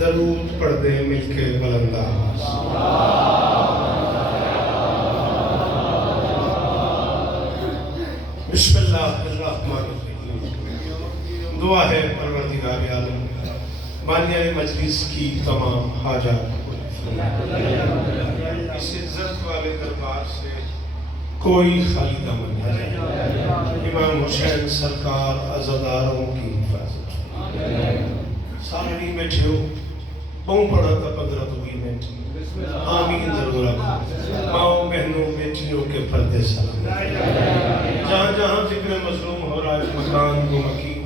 درود پڑھ دیں مل کے بلند آواز۔ بسم اللہ الرحمن الرحیم۔ دعا ہے پروردگار عالم بانیہ مجلس کی تمام حاجات اس عزت والے دربار سے کوئی خالی دامن نہ رہے۔ امام حسین سرکار عزاداروں کی حفاظت۔ سارے نہیں بیٹھے ہو، پاؤں پڑا تھا 15-20 منٹ۔ آمین ضرور رکھو۔ ماؤں بہنوں بیٹیوں کے پردے سلام۔ جہاں جہاں ذکر مظلوم ہو رہا ہے مکان کو مکین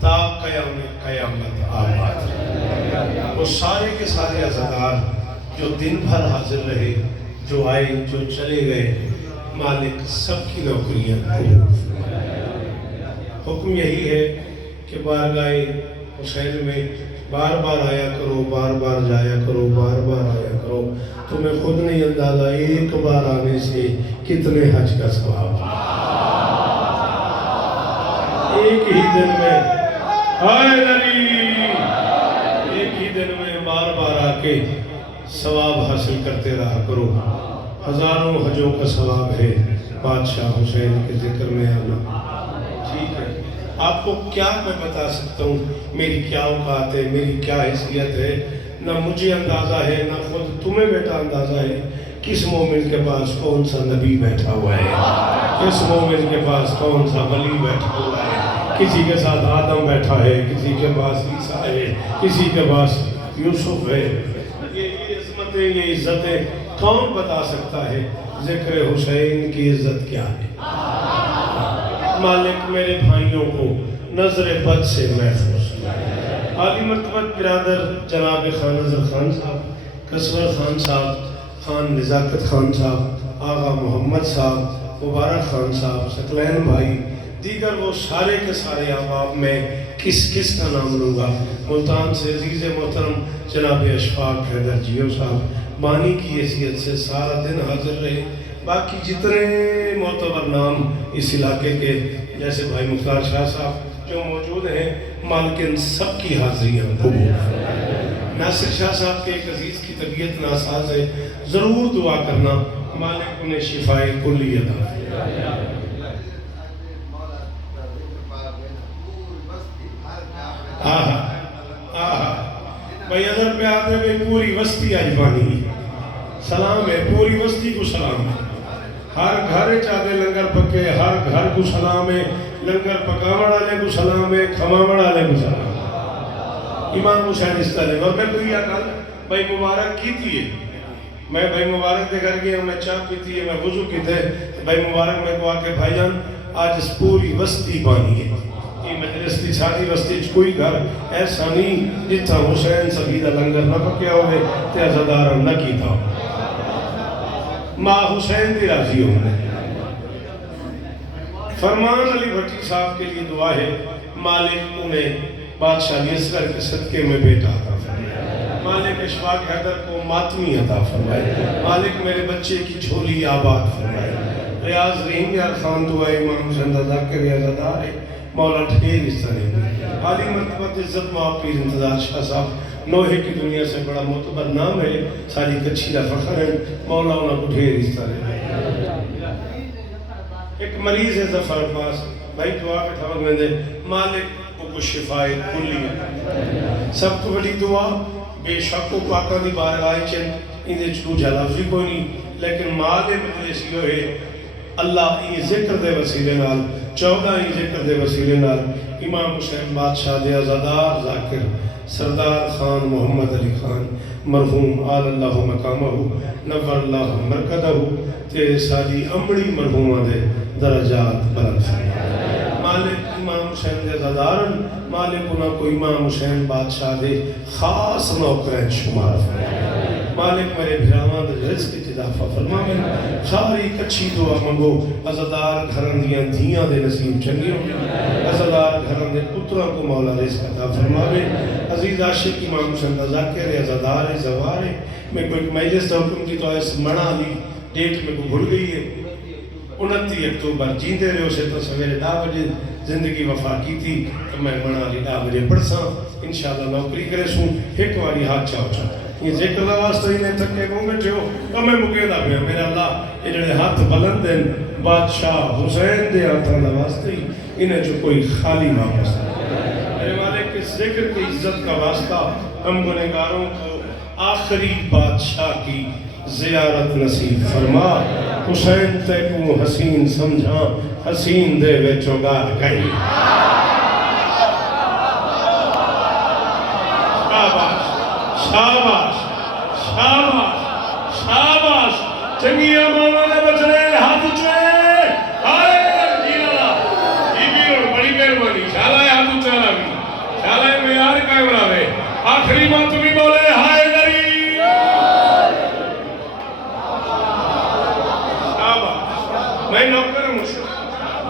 تا قیامت آباد رہے۔ وہ سارے کے سارے عزادار جو دن بھر حاضر رہے، جو آئے جو چلے گئے، مالک سب کی نوکریاں قبول فرمائے۔ حکم یہی ہے کہ بارگاہ حسین میں بار بار آیا کرو، بار بار جایا کرو، بار بار آیا کرو۔ تمہیں خود نہیں اندازہ ایک بار آنے سے کتنے حج کا ثواب۔ ایک ہی دن میں ایک ہی دن میں بار بار آ کے ثواب حاصل کرتے رہا کرو۔ ہزاروں حجوں کا ثواب ہے بادشاہ حسین کے ذکر میں آنا۔ ٹھیک ہے، آپ کو کیا میں بتا سکتا ہوں، میری کیا اوقات ہے، میری کیا حیثیت ہے، نہ مجھے اندازہ ہے، نہ خود تمہیں بیٹا اندازہ ہے کس مومن کے پاس کون سا نبی بیٹھا ہوا ہے، کس مومن کے پاس کون سا ولی بیٹھا ہوا ہے۔ کسی کے ساتھ آدم بیٹھا ہے، کسی کے پاس عیسیٰ ہے، کسی کے پاس یوسف ہے۔ یہ عظمتیں، یہ عزتیں کون بتا سکتا ہے؟ ذکر حسین کی عزت کیا ہے؟ مالک میرے بھائیوں کو نظر بد سے محفوظ کرے۔ عالی مرتبت برادر جناب خان نظر خان صاحب، کسور خان صاحب، خان نزاکت خان صاحب، آغا محمد صاحب، مبارک خان صاحب، ثقلین بھائی، دیگر وہ سارے کے سارے احباب میں کس کا نام لوں گا۔ ملتان سے عزیز محترم جناب اشفاق حیدر جیو صاحب بانی کی حیثیت سے سارا دن حاضر رہے۔ باقی جتنے معتبر نام اس علاقے کے جیسے بھائی مختار شاہ صاحب جو موجود ہیں، مالکن سب کی حاضریاں قبول فرمائے۔ ناصر شاہ صاحب کے ایک عزیز کی طبیعت ناساز ہے، ضرور دعا کرنا مالک انہیں شفائے کلی عطا فرمائے۔ بھائی اگر پہ آتے ہیں پوری وسطی اجبانی سلام ہے، پوری وسطی کو سلام ہے۔ ہر گھر چاہتے لنگر پکے، ہر گھر کو سلام ہے، لنگر پکاوڑ والے کو سلام ہے، کھماوڑ والے کو سلام ہے۔ امام حسین اس طرح اور میں کوئی کل بھائی مبارک کی تھی، میں بھائی مبارک دے گھر گیا، میں چاہ پیتی ہے، میں وضو کی تھے، بھائی مبارک میں کو آ کے بھائی جان آج اس پوری وسطی بانی ہے۔ یہ مجلس کی ساری وسطی کوئی گھر ایسا نہیں جتھا حسین سبیدہ لنگر نہ پکیا ہوئے تے عزادار نہ کیتا ہو۔ ماں حسین دی راضی ہونے۔ فرمان علی بھٹی صاحب کے لیے دعا ہے، مالک انہیں بادشاہ یسر کے صدقے میں بیٹا عطا فرمائے۔ مالک اشفاق حیدر کو ماتمی عطا فرمائے۔ مالک میرے بچے کی جھولی آباد فرمائے۔ ریاض رحیم یار خان دعا امام حسین رضا کے عزادار ہے، مولا ڈھیر اس طرح۔ عالی مرتبت عزت مآب پیر انتظار شاہ صاحب نوحے کی دنیا سے بڑا معتبر نام ہے، ساری کچھی کا فخر ہے، مولا انہوں کو ڈھیر اس طرح۔ ایک مریض ہے ظفر عباس بھائی دعا کے ٹھاک میں دے، مالک کو شفائے کلی ہے۔ سب تو بڑی دعا بے شک و پاکہ دی بارگاہ چن انہیں چلو جلافزی کوئی نہیں، لیکن مال مجلس یہ ہے اللہ یہ ذکر دے وسیلے نال 14 ہی ذکر دے وسیلے نال امام حسین بادشاہ دے عزادار ذاکر سردار خان محمد علی خان مرحوم آل اللہ مقامہ نور اللہ مرکدہ تے ساری امڑی مرحومہ دے درجات بلند فرمائے۔ مالک امام حسین دے عزادارن مالک انہاں کو امام حسین بادشاہ دے خاص نوکرین شمار فرمائے۔ مالک میرے بھراواں دے رزق اضافہ فرمائے۔ ساری کچھی دعا منگو عزادار گھران دیاں دھیاں دے نصیب چنگیوں، عزادار گھران دے پتروں کو مولا رزق عطا فرمائے۔ عزیز عاشق امام حسین دا ذاکر عزادار زوار ہے۔ میں کوئی مجلس دا حکم کی تو ایس مڑا لی ڈیٹ میں کو بھول گئی ہے، 29 اکتوبر جیندے رہے اسے تو سویرے 10 بجے زندگی وفا کی تھی تو میں منا لی 10 بجے پڑھساں انشاءاللہ نوکری کرے سوں ایک واری ہاتھ چاہو چاہ یہ ذکر دا واسطہ ہی نہیں تھکے گوں بیٹھے ہو اور میں مکیدہ پہ میرا اللہ یہ جڑے ہاتھ بلند ہیں بادشاہ حسین دے ہاتھاں دا واسطہ ہی انہیں جو کوئی خالی واپس میرے مالک اس ذکر کی عزت کا واسطہ ہم گنہگاروں کو آخری بادشاہ کی زیارت نصیب فرما حسین تے کو حسین سمجھا حسین دے وچوں گال کہیں شاباش شاباش شاباش شاباش چنگیاں ماما نے بچنے ہاتھ چلے آئے جیلا یہ بھی اور بڑی مہربانی شالہ ہاتھ چلا بھی شالہ معیار قائم رہے آخری بات بھی بولے ہائے دری میں نوکر ہوں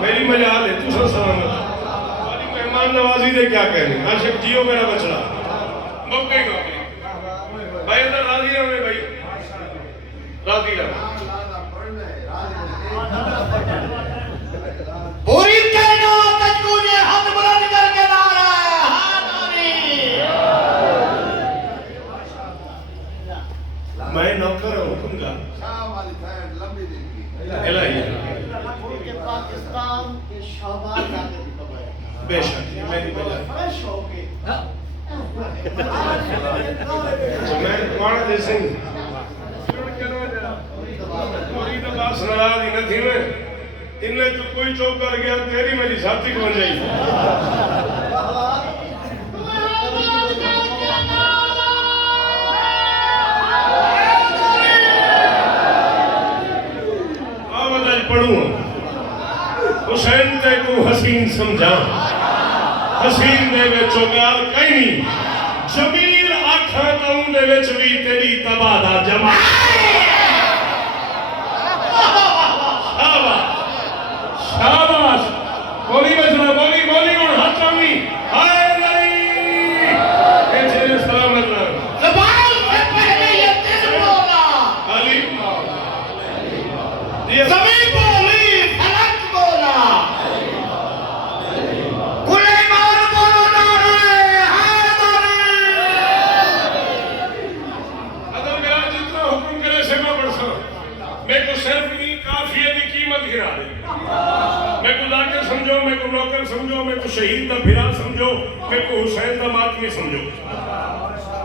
میری مجال ہے تو سا سلامت ہماری مہمان نوازی دے کیا کہنے عاشق جیو میرا بچڑا موقع ہی نوکری بھائی اندر راضی ہوئے بھائی راضی رہا پوری کائنات تجھو نے ہاتھ بلند کر کے نعرہ ہے حیدری میں نوکر ہوں حکم کا الہی پاکستان کے شہباز آتے بھی کبھایا بے شک یہ میری مجال بڑا شوق ہے میں کوانا دے سنگ پوری دباس نراضی نہ تھی میں انہیں تو کوئی چوک کر گیا تیری میری ساتھی کون جائی پڑھوں حسین تے کو حسین سمجھا حسین دے وچوں گال کہیں نہیں جمیل آکھاں تاؤں دے وچ بھی تیری تبادہ جمع شاباش شاباش بولی بچنا بولی بولی اور ہاتھ چاہوی ہائے نہیں اے چھے سلامت رہا زبان سے پہلے یہ دل بولا علی زمین بولی فلک بولا گلیمار بولو نعرہ حیدری اگر میرا جتنا حکم کرے سے میں پڑھ سکتا میں کو صرف نہیں کافیہ کی قیمت گرا دے میں کو لاکر سمجھو میں کو نوکر سمجھو میں کو شہید دا بھرا سمجھو میں کو حسین دا ماتمی سمجھو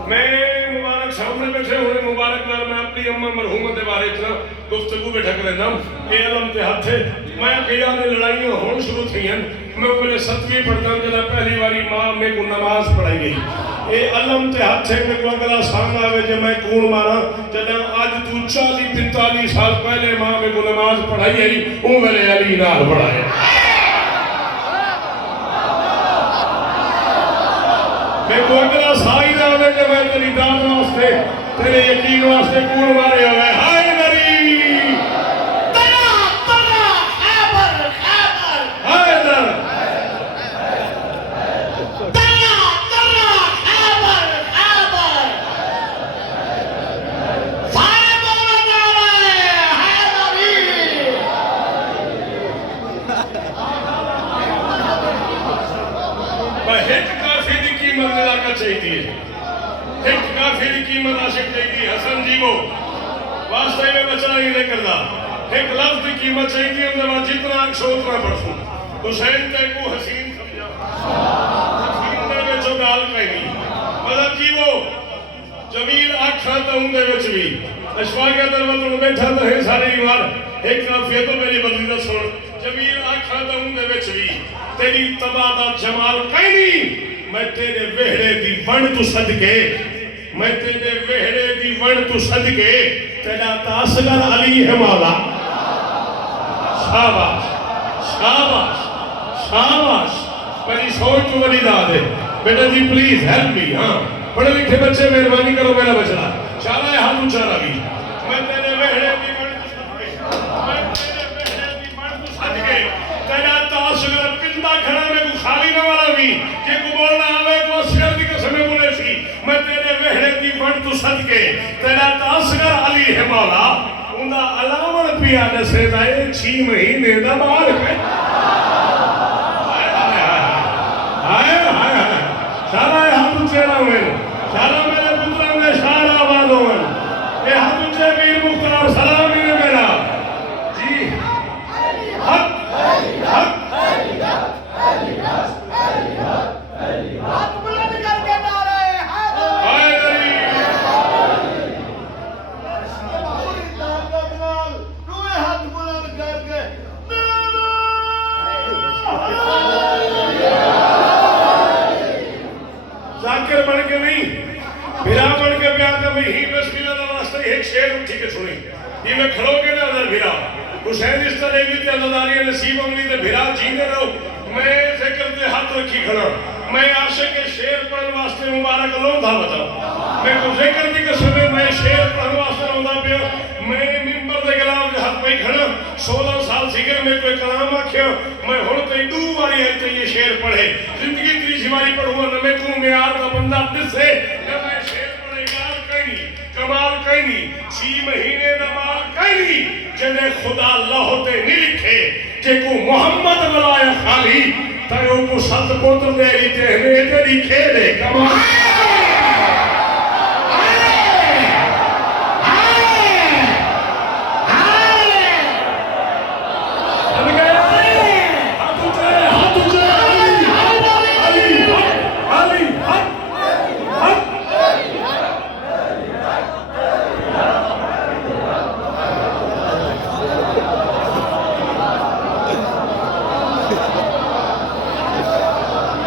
میں مبارک سامنے بیٹھے ہوئے مبارک نال میں اپنی اممہ مرحومت دے بارے اتنا گفتگو بیٹھا کرے نام اے علم تے ہاتھ ہے میں اکیڑا نے لڑائیاں ہون شروع تھی ہیں میں پہلے ستویں پڑھتا ہوں جدا پہلی واری ماں میں کو نماز پڑھائی گئی اے علم تے ہاتھ ہے میں کو اگلا سامنا ہوئے جب میں کون مارا جدا آج تو 40-45 سال پہلے ماں میں کو نماز پڑھائی گئی وہ میرے علی نال پڑھائے میں کو اگلا سائی نہ ہوئے جب میں تیری داد واسطے تیرے یقین واسطے کون مارے ہوئے ہائے نری تنا تنا خیبر خیبر حیدر تنا تنا خیبر خیبر سارے بولو نعرہ حیدری میں ہٹ کافی دی قیمت ملا کر چاہیے ہٹ کافی دی قیمت عاشق چاہیے حسن جی وہ واسطے میں بچنا ہی نہیں کرنا ایک لفظ دی قیمت چاہیے اندر میں جتنا اکشو اتنا پڑھوں حسین تے کو حسین سمجھا حسین دے وچوں گال کہیں نہیں مطلب جی وہ جمیل آکھاں تاؤں دے وچ بھی اشواقیہ دروازوں میں بیٹھا تو ہے سارے ایمان ایک کافیہ تو میری بدلی دا سن جمیل آکھاں تاؤں دے وچ بھی تیری تبادہ جمال کہیں نہیں میں تیرے وہڑے دی ون تو صدقے میں تیرے وہڑے دی ون تو صدقے تیرا تاثگر علی ہے مولا شاباش شاباش شاباش میری سوچ تو ولی دا دے بیٹا جی پلیز ہیلپ می ہاں پڑھے لکھے بچے مہربانی کرو میرا بچڑا چالا ہے ہاتھ اچھالا بھی میں تیرے وہڑے دی ون تو صدقے میں تیرے وہڑے دی ون تو صدقے تیرا تاثگر پندہ کھڑا میں کو خالی نہ والا بھی کہ کو بولنا آوے کو اسکر دی قسمیں بولے سی میں تیرے وہڑے دی ون تو صدقے تیرا تاثگر علی ہے مولا اندہ علامت پیا دسے دائے 6 مہینے دا بال ہے سارا ہاتھ چیڑا ہوئے سارا میرے پتران نے شار آباد ہوئے یہ ہاتھ اچھے میر مختار سلامی نے میرا جی حق حق ہاتھ بلند کر کے نعرہ حیدری پوری طاقت نال روئے ہاتھ بلند کر کے ذاکر بن کے نہیں بھیرا بن کے پیادا میں ہی بس بلا دا واسطہ ایک شیر اٹھی کے سنی یہ میں کھڑو کے نہ ادھر بھیرا حسین اس طرح بھی تے عزداری نصیب عملی تے بھیرا جینے رہو میں ذکر تے ہاتھ رکھی کھڑا میں عاشق کے شیر پڑھن واسطے مبارک لوں تھا بتا میں کو ذکر دی قسم میں شیر پڑھن واسطے لوں پیا میں ممبر دے گلاف دے ہاتھ پہ کھڑا 16 سال سیگر میں کوئی کلام آکھیا میں ہن کئی دو باری ہے تے یہ شیر پڑھے زندگی تیری سواری پڑھوں نہ میں کو معیار دا بندہ دسے نہ میں شیر پڑھے گال کہیں نہیں کمال کہیں نہیں 6 مہینے دا مال کہیں نہیں جنہیں خدا اللہ ہوتے نہیں لکھے جے کو محمد ملایا خالی تائیوں کو سات پوتر دے لیتے ہیں تیری کھیلے کمال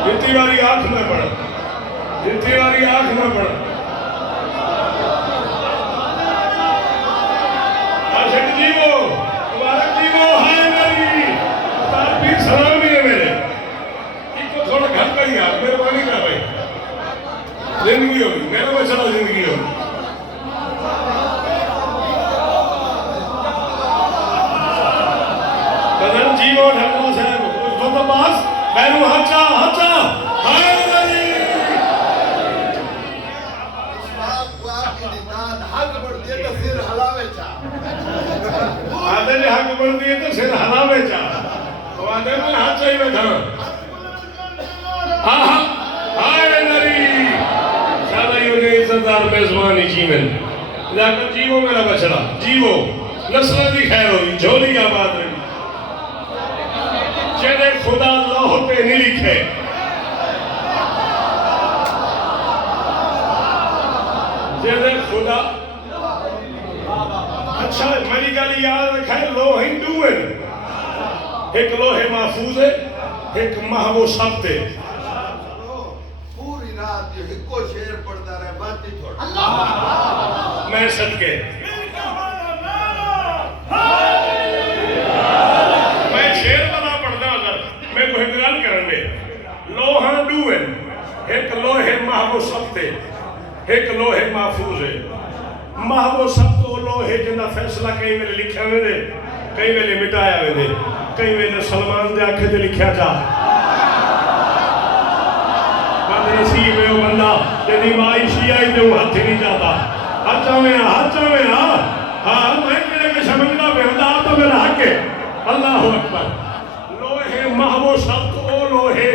جتنی باری آنکھ نہ پڑھ جتنی باری آنکھ نہ پڑھ عاشق جیو مبارک جیو ہائے میری تار پیر سلام بھی ہے میرے ایک کو تھوڑا گھر کر یار میرے پانی کر بھائی زندگی ہوگی میرا مسئلہ زندگی ہوگی بدن جیو ڈھکنا صاحب اس وقت پاس بینو ہچا ہچا ہائے میری حق بڑھ دیے تو سر ہلاوے چاہ آدھے نے حق بڑھ دیے تو سر ہلاوے چاہ تو آدھے میں ہاتھ چاہی بیٹھا ہائے میری شادہ یوں نے عزتدار میزبانی جیون لیکن جیو میرا بچڑا جیو نسلہ دی خیر ہوئی جھولی آباد رہی جنہیں خدا اللہ ہوتے نہیں لکھے جنہیں خدا اچھا میری گالی یاد رکھا ہے لوہ ہندوئن ایک لوہ محفوظ ہے ایک محو سبت ہے پوری رات یہ ہکو شیر پڑھتا رہے باتی تھوڑا میں صدقے میں شیر بنا پڑھتا اگر میں کو ایک گل کرن میں لوہاں ڈوئن ایک لوہے محو سبت ہے ایک لوہے محفوظ ہے محو سبت وہ لوہے جنہ فیصلہ کئی ویلے لکھا ہوئے دے کئی ویلے مٹایا ہوئے دے کئی ویلے سلمان دے آنکھے دے لکھیا جا بند نصیب ہے وہ بندہ جنہی مائی شیعہ دے وہ ہاتھ نہیں جاتا ہاتھا میں ہاں میں کہنے کے سمجھنا میں ہوں آپ تو میرا حق ہے اللہ اکبر لوہے محو سبت او لوہے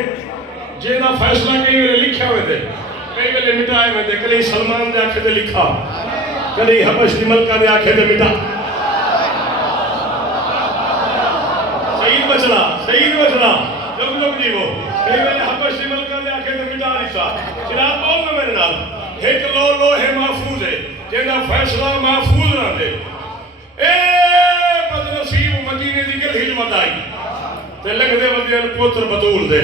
جنہ فیصلہ کئی ویلے لکھیا ہوئے دے کئی ویلے مٹائے ہوئے دے کلی سلمان دے آنکھے دے لکھا کلی حبش دی ملکہ دے آنکھے دے مٹا سعید بچڑا جب جیو کئی ویلے حبش دی ملکہ دے آنکھے دے مٹا لیسا چرات بولنا میرے نال ایک لوہے محفوظ ہے جنہ فیصلہ محفوظ نہ دے اے بدنصیب مدینے دی گل ہجمت آئی تے لگ دے بندیاں پوتر بطول دے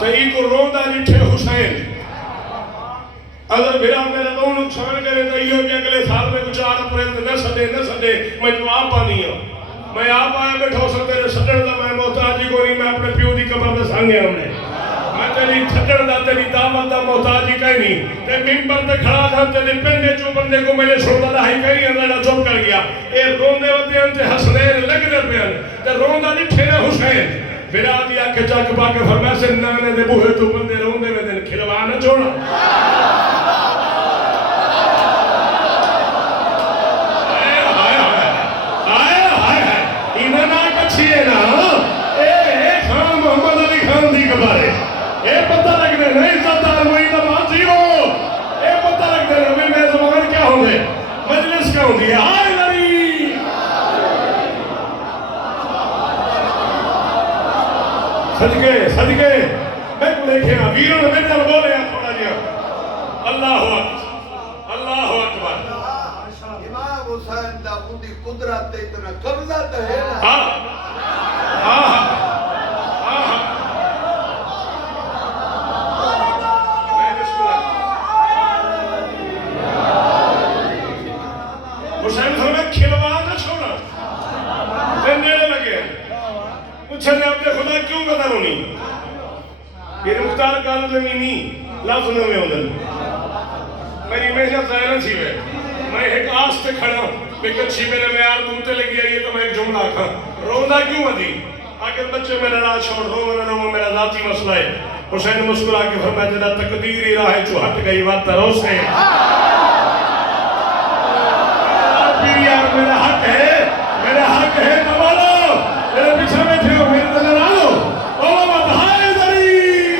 تے ای کو روندہ جٹھے حسین اگر بھیرا میرا دو نقصان کرے تو یہ بھی اگلے سال میں کچھ آرہ پڑے نہ سدے میں جو آپ آنی ہوں میں آپ آیا بیٹھا ہو سکتے رہے سڈر دا میں محتاجی کو نہیں میں اپنے پیو دی قبر دا سانگے ہم نے میں تیری سڈر دا تیری دعوت دا محتاجی کہیں نہیں تے ممبر تے کھڑا تھا تیری پنڈے چو بندے کو میں نے چھوڑتا دا ہی کہیں اندر چوپ کر گیا اے روندے ہوتے ہیں تے حسنین لگ دے پہن تے روندہ نہیں ٹھیرے حسین بھیرا دیا کہ چاک پاکے فرمائے سے نانے دے بوہے تو بندے روندے میں دن کھلوانا چھوڑا العالمینی لفظ نہ میں ہوندن میری محنت ضائع نہ تھی میں ایک آس تے کھڑا میں کچھی میرے معیار دوتے لگی آئی تو میں ایک جملہ کھا روندہ کیوں مدی آخر بچے میرا راہ چھوڑ رو میرا ذاتی مسئلہ ہے حسین مسکرا کے فرمایا تیرا تقدیری راہ جو ہٹ گئی وقت روز سے میرا حق ہے کمالو میرے پیچھے بیٹھے ہو میرے نظر آلو او مدھائے ذری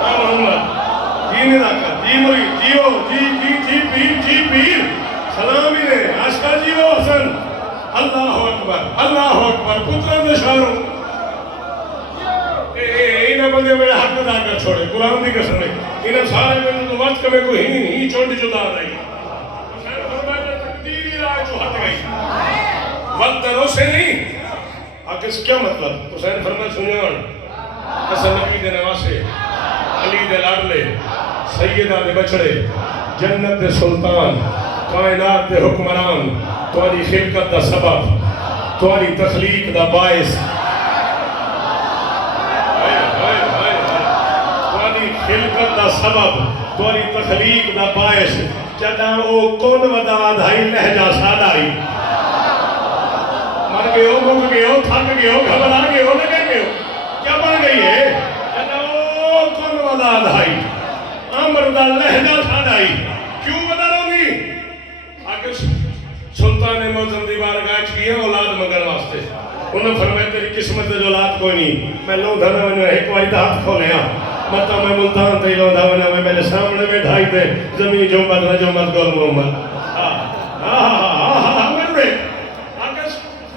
محمد جی نراکہ جی موئی جیو جی پیر سلامی نے عشقہ جیو حسن اللہ اکبر پترہ دشاروں اینا بندے میرے حق ادا کر چھوڑے قرآن دی قسم ہے اینا سارے میں تو وقت کبھی کوئی ہی چونڈی جدا رہی وقت درو سے نہیں آکر کیا مطلب حسین فرمائے سنیان حسن نبی دے نواسے علی دے لاڈلے سیدہ دے بچڑے جنت دے سلطان کائنات دے حکمران تمہاری خلقت دا سبب تمہاری تخلیق دا باعث تمہاری خلقت دا سبب تمہاری تخلیق دا باعث جدہ او کون ودا دھائی لہجہ سادائی مر گئے ہو مک گئے ہو تھک گئے ہو گھبرا گئے ہو لگے گئے ہو کیا بن گئی ہے جدہ او کون ودا دھائی امر دا لہجہ سادائی کیوں ودا رو نہیں آکر سلطان موزم دی بارگاہ کیا اولاد مگر واسطے انہوں فرمائے تیری قسمت جو اولاد کوئی نہیں میں لوں دھنا میں ایک واری ہاتھ کھولے ہاں مطا میں ملتان تے لوں دھنا میں میرے سامنے بیٹھائی تے زمین جو مد رجو مد گول محمد میرے آکر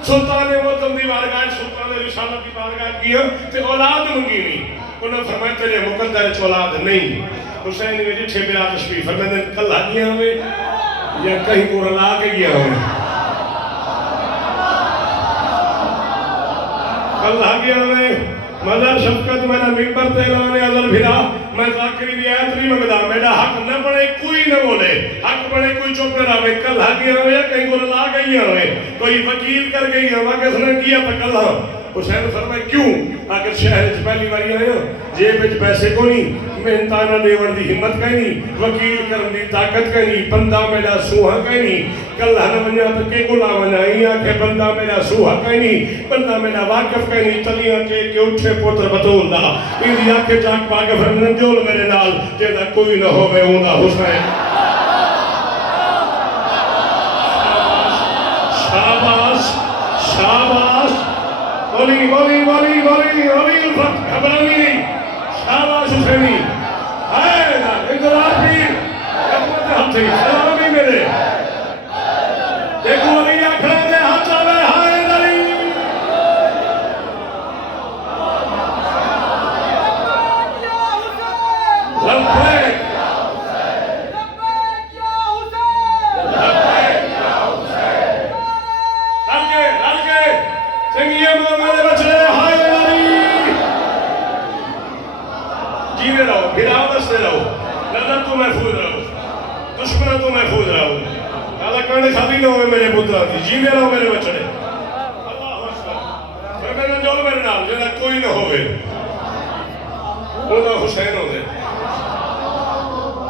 سلطان موزم دی بارگاہ سلطان رسالت دی بارگاہ کیا تے اولاد منگی نہیں انہوں فرمائے تیرے مقدر اولاد نہیں حسین میں جٹھے بلا تشبیح فرمائے کل آگیا ہمیں یا کہیں کو رلا کے گیا ہوں کل آگیا ہمیں مدر شفقت میرا ممبر تیلانے عذر بھرا میں ذاکری دی آیت نہیں مگدہ میرا حق نہ پڑے کوئی نہ بولے حق پڑے کوئی چپ نہ رہے کل آگیا ہمیں یا کہیں کو رلا گئی ہمیں کوئی وکیل کر گئی ہمیں کس نے کیا تھا کل ہاں حسین فرمائے کیوں آکر شہر پہلی باری آیا جیب وچ پیسے کو نہیں محنتانہ دیور دی ہمت کہیں نہیں وکیل کرن دی طاقت کہیں نہیں بندہ میرا سوہا کہیں نہیں کل ہر منیا تک کے گلا منائی آکے بندہ میرا سوہا کہیں نہیں بندہ میرا واقف کہیں نہیں تلیاں کے اٹھے پوتر بطول دا میری آنکھیں جاک پاکے فرمن جول میرے نال جیدہ کوئی نہ ہو میں ہوں حسین شاباش شاباش ولی ولی ولی ولی ولی الفت گھبرانی نہیں شاباش حسینی ہے نا انتظار پیر اپنے ہم سے سلامی میرے دیکھو ولی آکھڑے دے ہاتھ چاہے ہائے دلی لبھیک تو محفوظ رہو دشمنہ تو محفوظ رہو کالا کانے خالی نہ ہوئے میرے پترہ دی جیوے رہو میرے بچڑے اللہ حسن پھر میں نے جول میرے نام جنہ کوئی نہ ہوئے خدا حسین ہو دے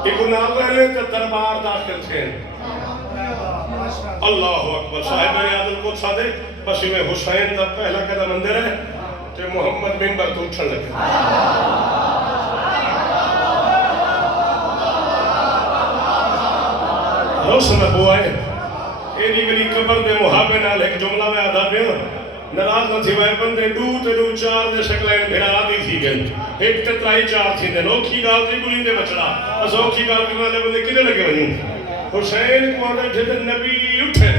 ایک نام رہنے تے دربار داخل تھے اللہ اکبر صاحب میرے عادل کو تھا دے بس میں حسین دا پہلا قدم اندر ہے کہ محمد ممبر تو اٹھن لگے حسن ابو آئے ایڈی ویڈی قبر دے محابے نال ایک جملہ میں آدھا پہ نراز نہ تھی وائے بندے دو چار دے شکلیں بھیرا آدھی تھی گئے ایک تترائی چار تھی دے اوکھی گال تھی گلین دے بچڑا اس اوکھی گال کی مانے بندے کدے لگے ونیوں حسین کو آنے جدے نبی اٹھے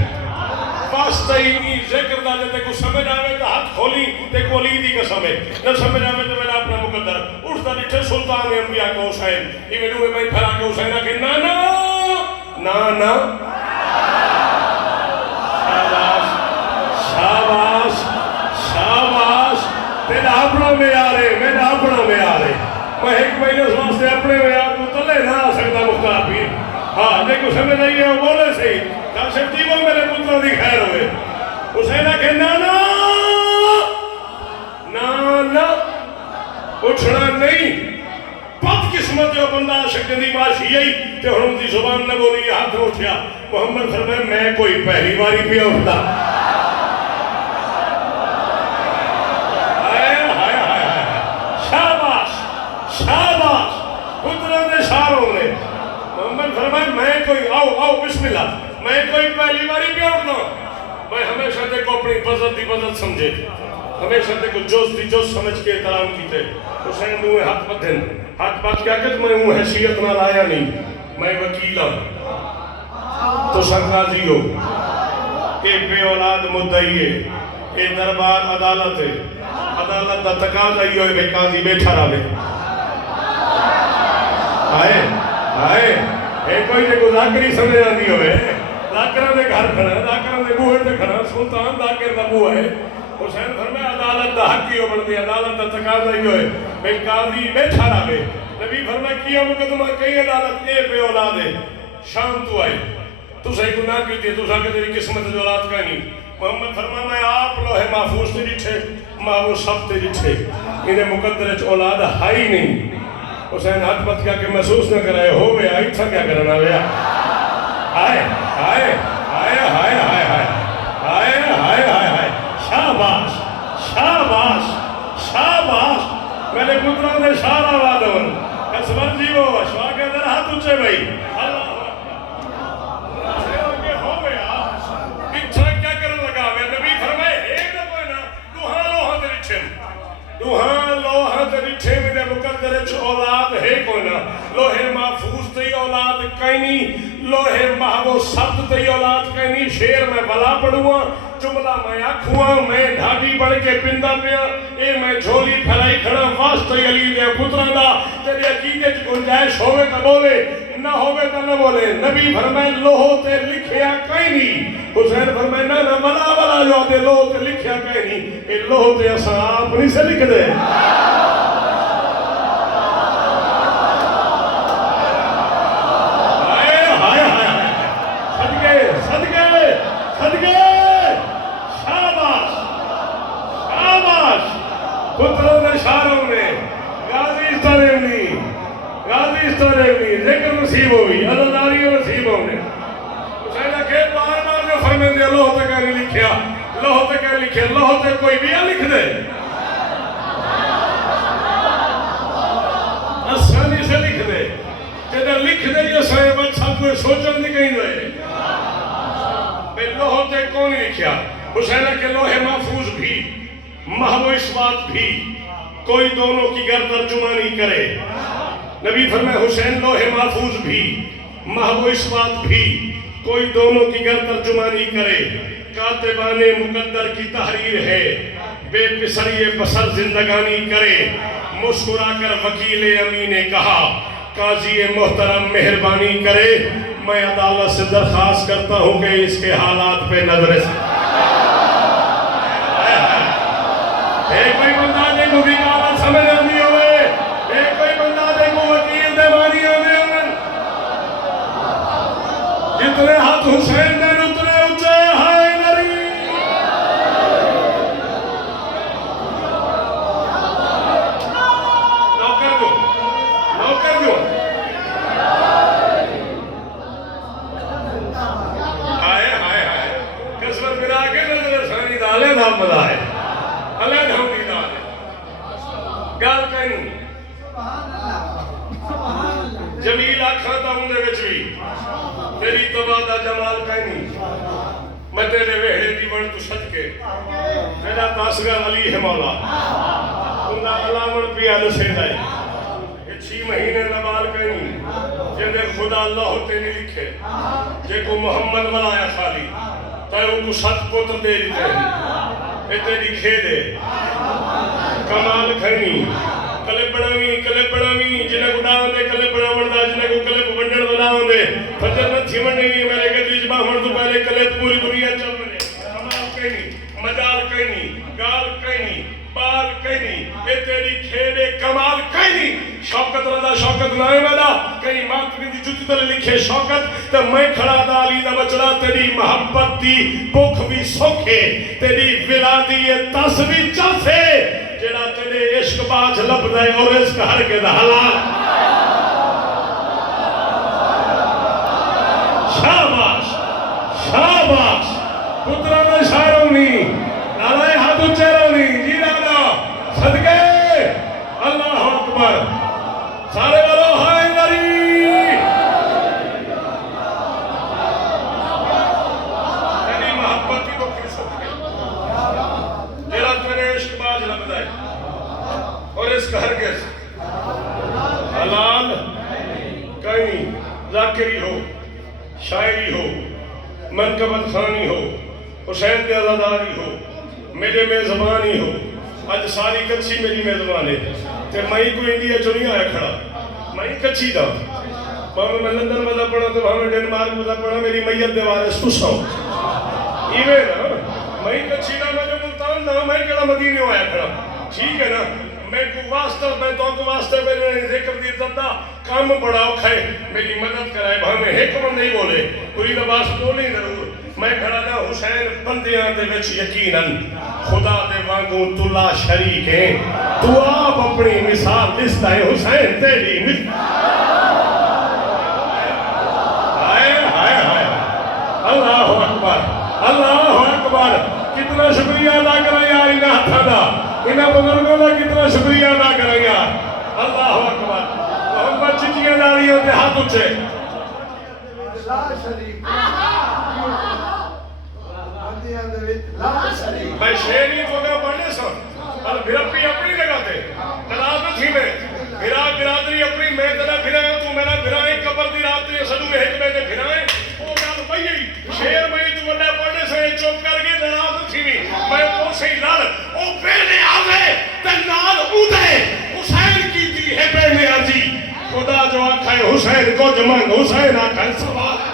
واسطہ ہی ذکر دا جتے کو سمجھ آوے تا ہاتھ کھولی تے کولی دی کا سمجھ نہ سمجھ آوے تو میرا اپنا مقدر اٹھتا دیٹھے سلطان انبیاء کا حسین یہ میں دوئے میں پھرا کے حسین آکے نانا نانا شاباش شاباش تیرا اپنا میں آ رہے میرا اپنا میں آ رہے میں ایک مہینے اس واسطے اپنے میں آ تو تلے نہ آ سکتا مختار پیر ہاں دیکھو سمجھ نہیں ہے وہ بولے سے ہی کاشف دیو میرے پتروں دی خیر ہوئے حسین آکے نانا نانا اٹھنا نہیں بد قسمت جو بندہ شکل دی معاشی آئی تے ہن دی زبان نہ بولی ہاتھ اٹھیا محمد فرمائے میں کوئی پہلی باری پہ اٹھتا شاباش قدرت اشاروں نے محمد فرمائے میں کوئی آؤ بسم اللہ میں کوئی پہلی باری بھی اٹھنا میں ہمیشہ تے کو اپنی بزت دی بزت سمجھے ہمیشہ تے کو جوز دی جوز سمجھ کے احترام کیتے حسین منہ ہاتھ مت دن ہاتھ بات کیا کہ میں منہ حیثیت نہ لایا نہیں میں وکیل ہوں تو سرقاضی ہو کہ بے اولاد مدعی ہے اے دربار عدالت ہے عدالت دا تقاضا ہی ہوئے بے قاضی بیٹھا رہے آئے اے کوئی جو ذاکری سمجھ آنی ہوئے ذاکرہ دے گھر کھڑا ہے ذاکرہ دے بوہے تے کھڑا سلطان ذاکر دا بوہ ہے حسین فرمائے عدالت دا حق ہی ہو بڑھ عدالت دا تقاضا ہی ہوئے بے قاضی بیٹھا رہے نبی فرمائے کیا مقدمہ کئی عدالت اے بے اولاد ہے شام تو آئے تو صحیح گناہ کی تھی تو ساکہ تیری قسمت جو اولاد کا نہیں محمد فرمائے میں آپ لوہے محفوظ تے جٹھے محفوظ سب تے جٹھے انہیں مقدرچ اولاد ہائی نہیں حسین ہاتھ مت کیا کہ محسوس نہ کرائے ہو گیا اتھا کیا کرنا گیا آئے شاباش میں نے قدروں نے شارہ وادون قسمت جیو اشوا کے در ہاتھ اچھے بھائی ہو گیا اتھا کیا کرنے لگا ہوئے نبی فرمائے ایک نہ کوئی نا دوہاں لوہاں تری ٹھے میں مقدر چھ اولاد ہے کوئی نا لوہے محفوظ تی اولاد کئی نہیں لوہے محبو سبت تی اولاد کئی نہیں شیر میں بلا پڑھوا جملہ میں آکھوا میں ڈھاڈی بڑھ کے پندہ پیا اے میں جھولی پھلائی کھڑا واسطہ علی دے پتران دا تیری عقیدے چھ گنجائش ہوئے تا بولے نہ ہوئے تا نہ بولے نبی فرمائے لوہو تے لکھیا کئی نہیں حسین فرمائے نہ بلا جو آتے لوہو تے لکھیا کئی نہیں اے لوہو تے اسا آپ نہیں سے لکھ دے صدقے شاباش پتروں نے شاروں نے غازی استریمنی ذکر نصیب ہوئی عدداری نصیب ہونے حسینہ کہ بار جو فرمین دیا لوہ تک نہیں لکھیا لوہ تک کوئی بھی لکھ دے آسانی سے لکھ دے جدہ لکھ دے یہ صاحب اچھا کوئی سوچن نہیں کہیں دے لوہ تے کون لکھیا حسینہ کے لوہ محفوظ بھی محو اسبات بھی کوئی دونوں کی گر ترجمہ نہیں کرے نبی فرمائے حسین لوہ محفوظ بھی محو اسبات بھی کوئی دونوں کی گر ترجمہ نہیں کرے کاتبان مقدر کی تحریر ہے بے پسری بسر زندگانی کرے مسکرا کر وکیل امی نے کہا قاضی محترم مہربانی کرے میں عدالت سے درخواست کرتا ہوں کہ اس کے حالات پہ نظر سے ایک کوئی بندہ دے کو بھی کالا سمجھ آنی ہوئے ایک کوئی بندہ دے کو وکیل دے مانی آنے ہوئے جتنے ہاتھ حسین دے اتنے اچھے ہائے نری نوکر دو قسمت میرا آگے نظر ثانی دالے دھام مدہ ہے اللہ دھام دی دالے گال کہیں جمیل آکھاں تا ہوں دے وچوی تیری تبادہ جمال کہیں میں تیرے وحرے دی وڑ تو صدقے میرا تاسگر علی ہے مولا اندہ علامن پیا دسے دائے یہ 6 مہینے نبال کہیں جن دے خدا اللہ ہوتے نہیں لکھے جے کو محمد بنایا خالی تائے ان کو 7 پوتر دے دیتے ہیں اے تیری کھیدے کمال کھنی کلب بڑھاوی جنہیں کو ڈاؤں دے کلب بڑھاوڑ دا جنہیں کو کلب بڑھڑ بڑھاؤں دے فجر نہ تھی منڈے نہیں میں لے کے دیجبہ ہمڑ تو پہلے کلب پوری دنیا چل ملے کمال کہیں مجال کہیں گال کہیں بال کہیں اے تیری کھیدے کمال کہیں شوکت رضا شوکت نائے والا کہیں مات بھی دی جوتی تلے لکھے شوکت تو میں کھڑا دا علی دا بچڑا تیری محبت دی بکھ بھی سوکھے تیری ولادی تس بھی چاسے جڑا تیرے عشق باج لب دے اور رزق ہر کے دا حلال شاباش شاباش پترہ میں شاعروں نہیں نالائے ہاتھوں چہروں نہیں جی لالا صدقے اللہ اکبر سارے والوں ہائے نری یعنی محبت کی بکری صدقے جلد میرے عشق باج لب دے اور اس کا ہرگز حلال کہیں ذاکری ہو شاعری ہو منقبت خانی ہو حسین پہ عزاداری ہو میرے میں زبانی ہو آج ساری کچھی میری میں زبانے تے مائی کو انڈیا جو نہیں آیا کھڑا مائی کچھی دا وہاں میں لندن مدہ پڑھا تو وہاں میں ڈنمارک مدہ پڑھا میری میت دیوارے سوسا ہو ایوے نا مائی کچھی دا میں جو ملتان نا مائی کڑا مدینہ آیا کھڑا ٹھیک ہے نا میں کو واسطہ میں تو کو واسطہ میں نے ذکر دی تدا کام بڑاؤ کھائے میری مدد کرائے بھاں میں حکم نہیں بولے پوری دباس بولیں ضرور میں کھڑا دا حسین بندیاں دے وچ یقیناً خدا دے وانگوں تلا شریک ہیں تو آپ اپنی مثال دستا ہے حسین تیری ہائے ہائے ہائے اللہ اکبر اللہ اکبر کتنا شکریہ ادا کریں یار انہاں تھا انہاں بزرگوں کا کتنا شکریہ ادا کریں یار اللہ اکبر محمد چٹیاں جا رہی ہوتے ہاتھ اچھے میں شیری کو گیا پڑھنے سا اور بھرپی اپنی لگا دے تلاب تھی میں بھرا برادری اپنی میں تیرا بھرائیں تو میرا بھرائیں قبر دی رات تیرے صدو میں ایک میں نے بھرائیں وہ گال بھئی شیر میں تو بڑھنے پڑھنے سے چوپ کر کے تلاب تھی میں تو سے ہی لڑ او پہلے آگے تنال اودے حسین کی دی ہے پہلے آجی خدا جو آکھائے حسین کو جمانگ حسین آکھائے سوال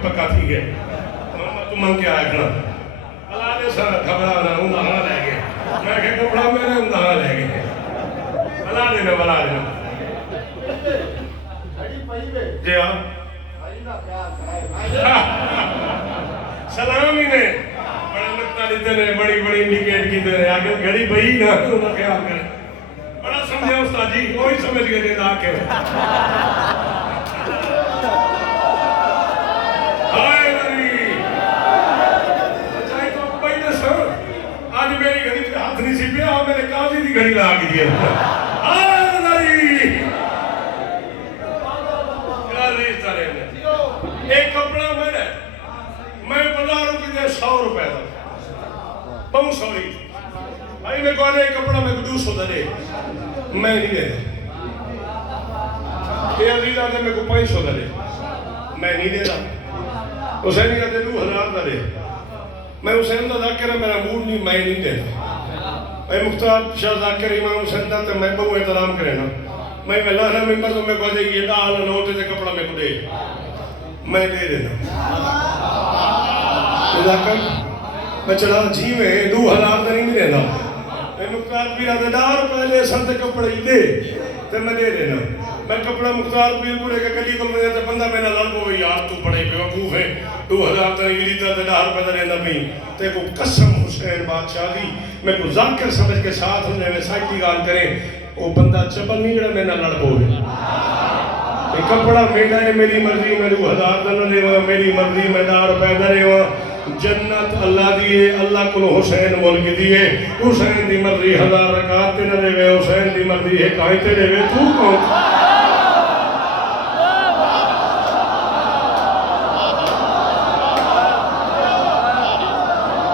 پکا تھی گئے تو من کے آئے کھڑا اللہ نے سارا خبرہ دینا بلا دینا جی ہاں سلام ہی نے بڑا نقطہ لیتے نے بڑی بڑی انڈیکیٹ کی دے آگے گھڑی بئی نہ انہوں خیال کرے بڑا سمجھے استاد جی وہی سمجھ گئے دے آ کے ہائے نبی اچھائی تو پہلے سر آج میری گھڑی پہ ہاتھ نہیں سی پیا اور میرے قاضی دی گھڑی لا کے دیا ہائے نبی کیا ریشتہ رہنے ایک کپڑا میں بازاروں کی دے 100 روپے تھا بہت سوری بھائی میں کہا ایک کپڑا میں کو 200 دے میں نہیں دے یہ عزیز آتے میں کو 500 دے میں نہیں دے رہا حسین آتے 2000 دے میں حسین دا ذاکرہ میرا موڈ نہیں میں نہیں دے میں مختار شاہ ذاکر امام حسین دا تے میں بہو احترام کرے نا میں لانا ممبر تو میں کہا دے یہ ڈال نوٹ تے کپڑا میں کو دے میں دے دینا میں چلا جی میں 2000 دا نہیں دینا میں مختار پیر آتے دار پہلے سنتے کپڑے ہی دے تے میں دے دینا میں کپڑا مختار پیر پورے کے گلی کو میں جاتے بندہ میں نہ لڑ کو یار تو بڑے بے وقوف ہے 2000 دا نہیں لیتا تے دار پہ دینا بھی تے کو قسم حسین بادشاہ دی میں کو ذاکر سمجھ کے ساتھ ہونے میں سائٹی گال کریں وہ بندہ چپل نہیں جڑا میں نہ لڑ کو ہے کپڑا میرا ہے میری مرضی میں 2000 دا نہ لے میری مرضی میں دار پیدا رہے جنت اللہ دیئے اللہ کو حسین ملک دیئے حسین دی مرضی 1000 رکعات تے نہ دے حسین دی مرضی ہے کہیں تے دے تو کون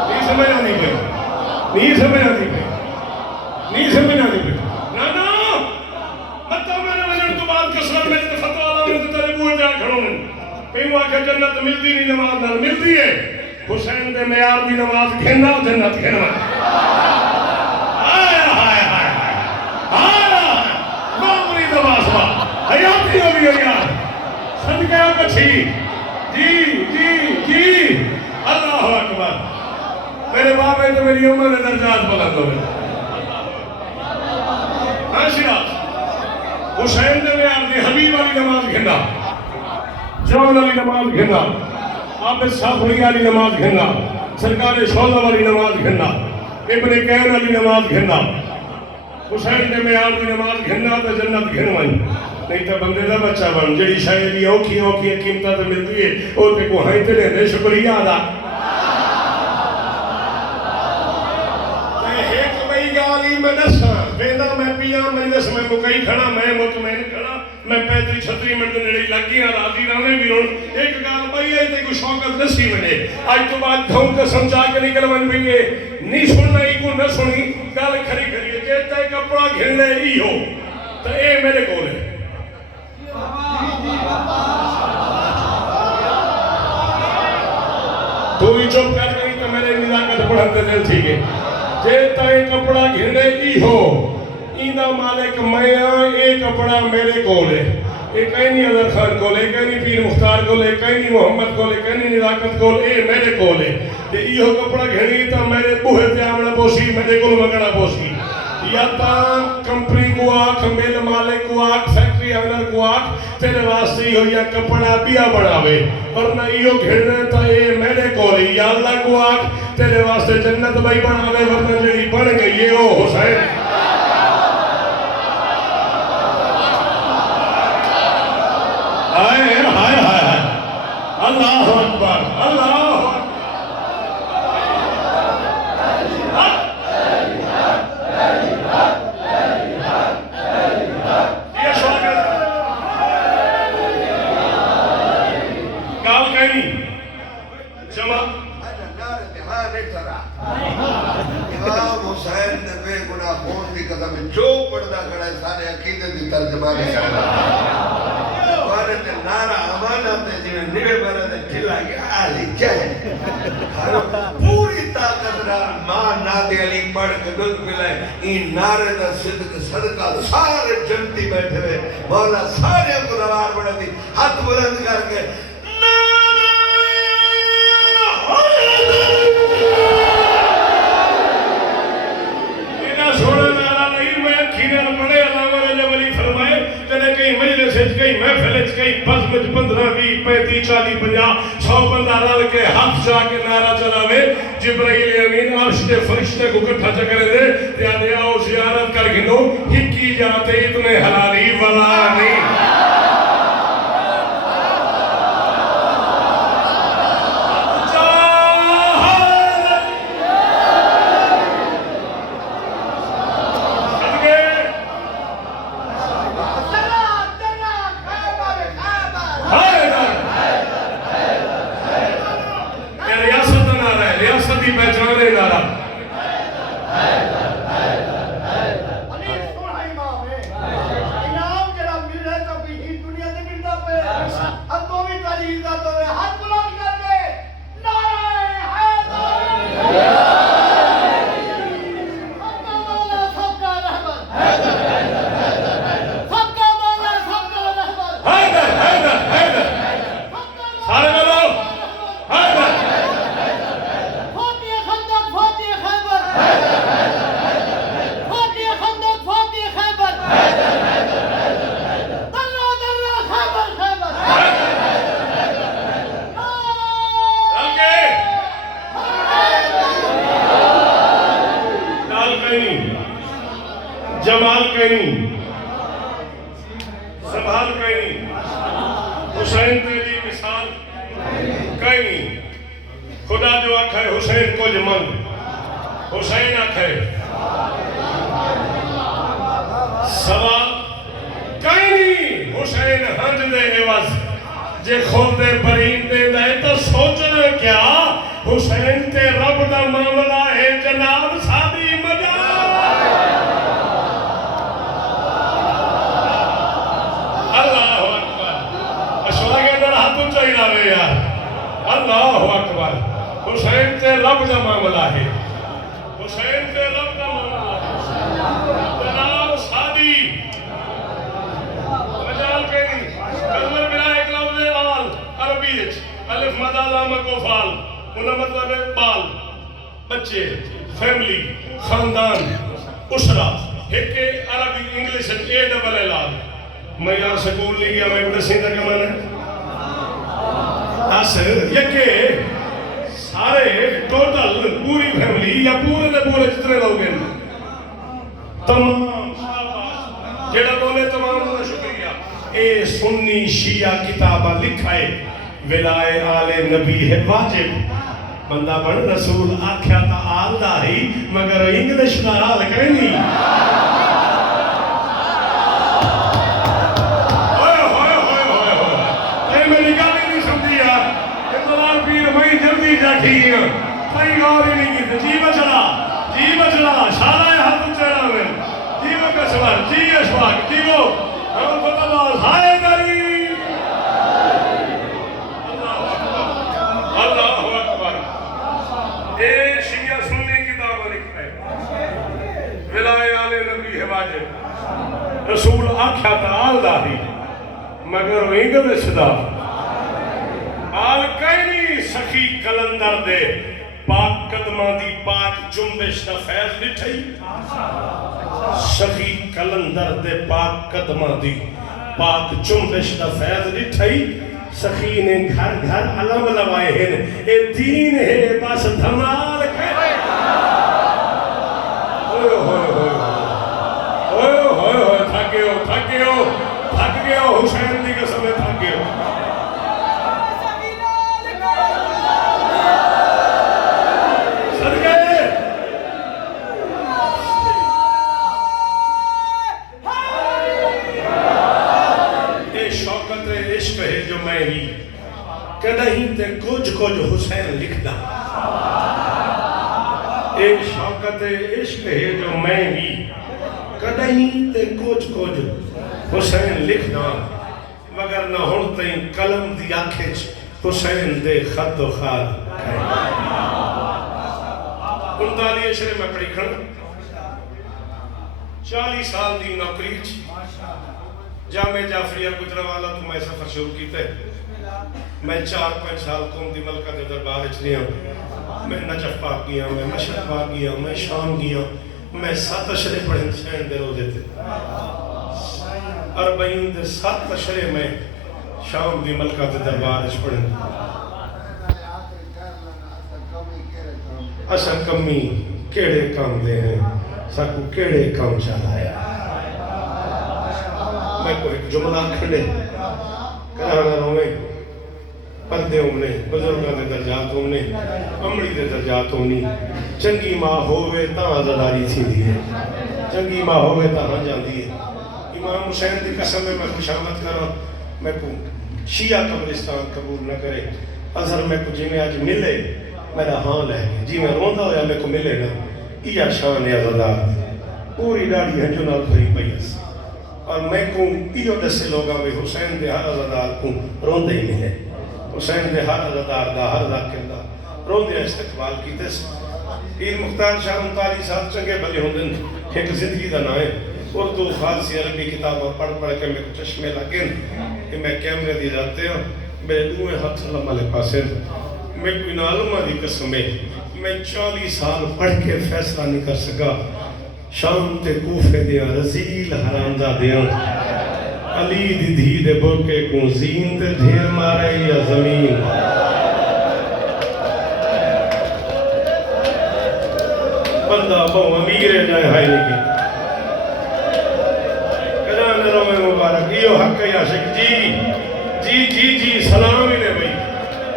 نہیں سمجھ آنی پہ نہیں سمجھ آنی پہ نہیں سمجھ آنی پہ نا مطلب میں نے وجن تو بعد کسرت میں نے فتوہ اللہ نے تو تیرے بوئے جا کھڑوں کہیں واقع جنت ملتی نہیں نماز نہ ملتی ہے حسین دے معیار دی نماز گھننا جنت گھننا آیا ہائے ہائے ہائے نوکری دباسوا حیاتی ہوگی یار صدقہ کچھی جی اللہ اکبر میرے باپ ہے تو میری عمر درجات بلند ہوئے ہاں شراز حسین دے معیار دی حبیب والی نماز گھننا جون والی نماز گھننا عابد صافری والی نماز گھننا سرکار شوزہ والی نماز گھننا ابن قین والی نماز گھننا حسین دے معیار دی نماز گھننا تو جنت گھنوائی نہیں تو بندے دا بچہ بن جڑی شاید یہ اوکھی قیمتہ تو ملتی ہے وہ تے کو ہائیں تے دے شکریہ ادا ایک بھائی گالی میں دساں ویندہ میں پیا مجلس میں مکئی کھڑا میں مطمئن کھڑا میں 35-36 منٹ نڑی لگیاں راضی رانے بھی رون ایک گال بھائی ہے تے کوئی شوقت نسی بنے آج تو بعد گھوں کا سمجھا کے نکل من بھی ہے نہیں سننا ہی کو نہ سنی گال کھری کھری ہے جیتا ہے کپڑا گھرنے ہی ہو تو اے میرے کول ہے تو ہی چپ کر گئی تو میرے نزاکت پڑھتے دل تھی گے جیتا ہے کپڑا گھرنے ہی ہو ایندہ مالک میں ایک کپڑا میرے کول ہے ایک اینی عذر خان کول ایک اینی پیر مختار کول ایک اینی محمد کول ایک اینی نزاکت کول اے میرے کول ہے کہ ایہو کپڑا گھنی تا میرے بوہے تے آمنا پوسی میرے کول مگڑا پوسی یا تا کمپنی کو آکھ میل مالک کو آکھ فیکٹری آنر کو آکھ تیرے واسطے ہو یا کپڑا بیا بڑھاوے ورنہ ایہو گھرنے تا اے میرے کول ہے یا اللہ کو آکھ تیرے واسطے جنت بھائی بڑھاوے ورنہ جڑی بڑھ گئی ہے او حسین اللہ اکبر اللہ یہ شواگت کال کہیں جمع امام حسین نے بے گناہ خون کی قدم جو پردہ کھڑا ہے سارے عقیدے دی ترجمانی وارد نارا امانت ہے جنہیں نوے برد کھلا گیا آلی چاہے پوری طاقت را ماں نادی علی پڑھ کے دل ملائے این نارے دا صدقہ سارے جنتی بیٹھے ہوئے مولا سارے کو روار بڑھا دی ہاتھ بلند کر کے سوڑے نارا نہیں میں کھینے پڑے اللہ کئی محفل کئی بزم 15 20 35 40 50 100 بندہ رل کے ہاتھ جا کے نعرہ چلاوے جبرائیل امین عرش کے فرشتے کو اکٹھا چ کرے دے تے آدھے آؤ زیارت کر گنو ہکی جاتے اتنے حلالی والا نہیں جمال کہیں سنبھال کہیں حسین تیری مثال کہیں خدا جو آکھے حسین کو جمن حسین آکھے سوال کہیں حسین ہنج دے عوض جے خود دے برین دے دے تو سوچنا کیا حسین تے رب دا معاملہ ہے جناب سادی مجال اللہ اکبر حسین تے رب دا معاملہ ہے حسین تے رب دا معاملہ ہے جناب سادی مجال کہیں کلمہ بنا ایک لفظ آل عربی الف مد علامہ کو فال انہا مطلب ہے بال بچے فیملی خاندان اسرہ ایک عربی انگلیش اے ڈبل ایل آل میں یہاں سکول نہیں گیا میں بڑا سیدھا کا معنی ہے یہ کہ سارے ٹوٹل پوری فیملی یا پورے دے پورے جتنے لوگ ہیں تمام شاباش جیڑا بولے تمام انہوں شکریہ اے سنی شیعہ کتابہ لکھائے ولائے آل نبی ہے واجب بندہ بن رسول آکھیا تا آل دا ہی مگر انگلش دا آل کہیں نہیں کئی غور ہی نہیں کی جی بچڑا شالہ حق چڑھا میں جی بکسور جی اشواق جی وہ ہم فتح اللہ ہائے گری اللہ اکبر اے شیعہ سنی کتاب لکھا ہے ولائے آل نبی ہے واجب رسول آکھیا تا آل دا ہی مگر وہ انگلش دا آل کئی سخی کلندر دے پاک قدمہ دی پاک جنبش دا فیض لٹھئی سخی کلندر دے پاک قدمہ دی پاک جنبش دا فیض لٹھئی سخی نے گھر گھر علم لوائے ہیں اے دین ہے بس دھمال کہے ہوئے ہوئے ہوئے ہوئے ہوئے تھک گئے ہو حسین دی قسم تھک گئے ہو کدہیں تے کچھ حسین لکھدا ایک شوکت عشق ہے جو میں بھی کدہیں تے کچھ حسین لکھدا مگر نہ ہن تئیں قلم دی آنکھیں حسین دے خط و خال 39 اشرے میں پڑھی کھڑا 40 سال دی نوکری جامعہ جعفریہ گجرانوالہ تو میں سفر شروع کیتا ہے میں 4-5 سال قوم دی ملکہ دے دربار اچھ لیا میں نجف پاک گیا میں مشرق پاک گیا میں شام گیا میں 7 اشرے پڑھیں حسین دے روزے تھے 40 دے 7 اشرے میں شام دی ملکہ دے دربار اچ پڑھن اساں کمی کیڑے کام دے ہیں ساکو کیڑے کام چلایا میں کو ایک جملہ کھڑے کرانا روے پردے ہونے بزرگاں دے درجات ہونے امڑی دے درجات ہونی چنگی ماں ہوئے تاں عزداری تھی دیئے چنگی ماں ہوئے تاں جان دیئے امام حسین دی قسم میں خوشامت کرا میں کو شیعہ قبرستان قبول نہ کرے اظہر میں کو جی میں آج ملے میرا ہاں لے گئے جی میں روندہ ہویا میں کو ملے نا یہ شان عزدار پوری ڈاڑی ہے جو نال بھری پیس اور میں کو یہ دسے لوگا میں حسین دے ہر عزدار کو روندے ہی ملے حسین دے ہر عزدار دا ہر ذاکر دا روندے استقبال کی دس پیر مختار شاہ 39 سال چنگے بھلے ہوندن ایک زندگی دا نائے اردو فارسی عربی کتابوں پڑھ کے میں چشمے لگیں کہ میں کیمرے دی جاتے ہیں میرے دوئے ہاتھ اللہ ملے پاسے میں کوئی نعلمہ دی قسم ہے میں 40 سال پڑھ کے فیصلہ نہیں کر سکا شام تے کوفے دیا رزیل حرامدہ دیا علی دی دھی دے برکے کو زین تے ڈھیر مارے یا زمین بندہ بہو امیر جائے ہائی نہیں مبارک یہ حق ہے عاشق جی سلام ہی نے بھئی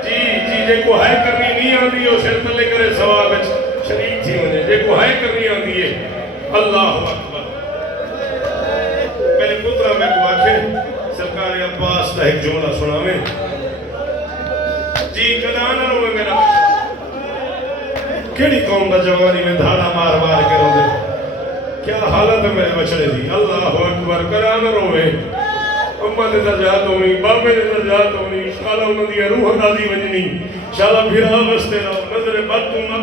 جی جے کو ہائے کرنی نہیں آندی ہے اسے تلے کرے ثواب شریک تھی مجھے جے کو ہائے کرنی آندی ہے اللہ اکبر پہلے پترہ میں کو آکھے سرکار عباس کا ایک جملہ سنا میں جی کدانا رو میں میرا کیڑی قوم دا جوانی میں دھاڑا مار مار کے رو دے کیا حالت ہے میرے بچڑے دی اللہ اکبر کرانا روے امہ دے درجات ہونی بابے دے درجات ہونی شالا انہوں دی روح نازی ونجنی شالا بھیرا بستے رہو نظر بد تو نہ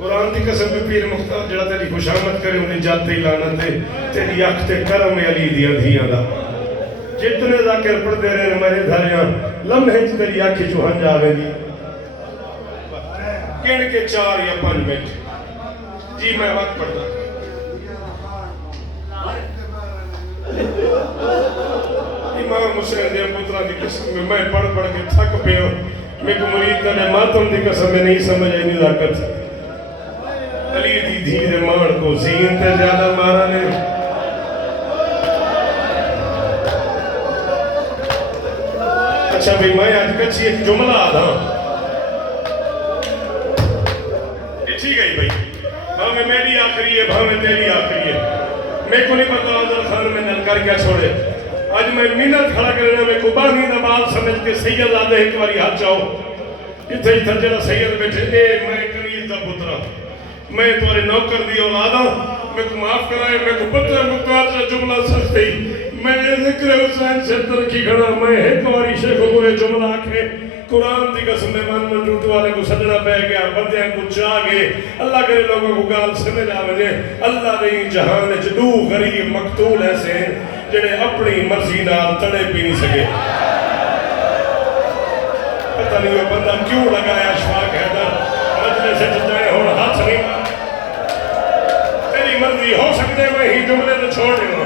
قرآن دی قسم پہ پیر مختار جڑا تیری خوشامت کرے انہیں جاتے ہی لانا تے تیری اکھتے کرم علی دیا دھیاں دا جتنے ذاکر پڑھتے رہے میرے دھریاں لمحے تیری آنکھی چوہن جاوے دی کن کے 4 یا 5 منٹ جی میں وقت پڑھتا امام حسین دے پترہ دی قسم میں پڑھ کے تھک پہ ہوں میں کو مرید نے ماتم دی قسم میں نہیں سمجھ آئی نزاکت علی دی دھی دے مان کو زین تے زیادہ مارا نے اچھا بھی میں آج کچھ ایک جملہ آدھا اچھی گئی بھائی بھاوے میری آخری ہے بھاوے تیری آخری ہے میں کو نہیں پتا حضرت خان میں نلکار کیا چھوڑے آج میں منت کھڑا کرنا میں کو باہی نبال سمجھ کے سید آدھے ایک باری ہاتھ چاہو اتھے ہی تھا سید بیٹھے اے میں کنیز دا پترہ میں تمہارے نوکر دی اولادا میں کو معاف کرائے میں کو پتہ مقدار سے جملہ سکتے ہی میں ذکر حسین سے ترکی کھڑا میں ایک باری شیخ کو جملہ آکھے قرآن دی قسم میں مان ٹوٹ والے کو سجنا پہ گیا بندے کو چاہ گئے اللہ کرے لوگوں کو گال سمجھ آوے اللہ نے جہان جدو غریب مقتول ایسے ہیں جنہیں اپنی مرضی نال تڑے پی نہیں سکے پتہ نہیں وہ بندہ کیوں لگایا اشفاق حیدر مجلے سے جتنے ہون ہاتھ نہیں تیری مرضی ہو سکتے میں ہی جملے تو چھوڑ دوں